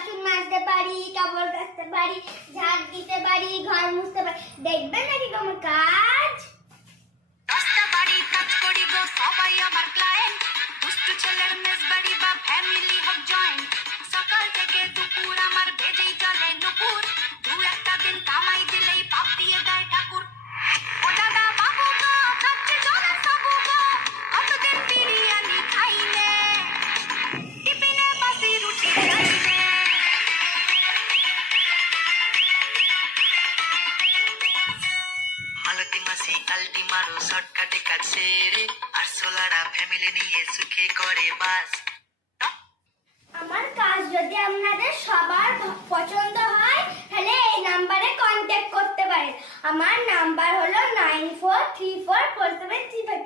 বাসন মাজতে পারি, কাপড় কাচতে পারি, ঝাড় দিতে পারি, ঘর মুছতে পারি। দেখবেন নাকি আমার কাজ? দশটা বাড়ির কাজ করি গো, সবাই আমার ক্লায়েন্ট। দুষ্টু ছেলের মেস বাড়ি বা ফ্যামিলি হোক জয়েন্ট। সকাল থেকে দুপুর আমার ভেজেই চলে নুপুর। দু একটা দিন কামাই দিলেই পাপ দিয়ে দেয় ঠাকুর। ও দাদা বাবু গো, কাছে চলে সাবু গো, কতদিন বিরিয়ানি খাইলে, টিফিনে বাসি রুটি খাইলে। মালতী মাসি আলটি মারো, শর্টকাটে কাজ সেরে, আর সোলারা ফ্যামিলি নিয়ে সুখে করে বাস। আমার কাজ যদি আপনাদের সবার পছন্দ হয় তাহলে এই নাম্বারে কন্ট্যাক্ট করতে পারেন। আমার নাম্বার হলো 94344735।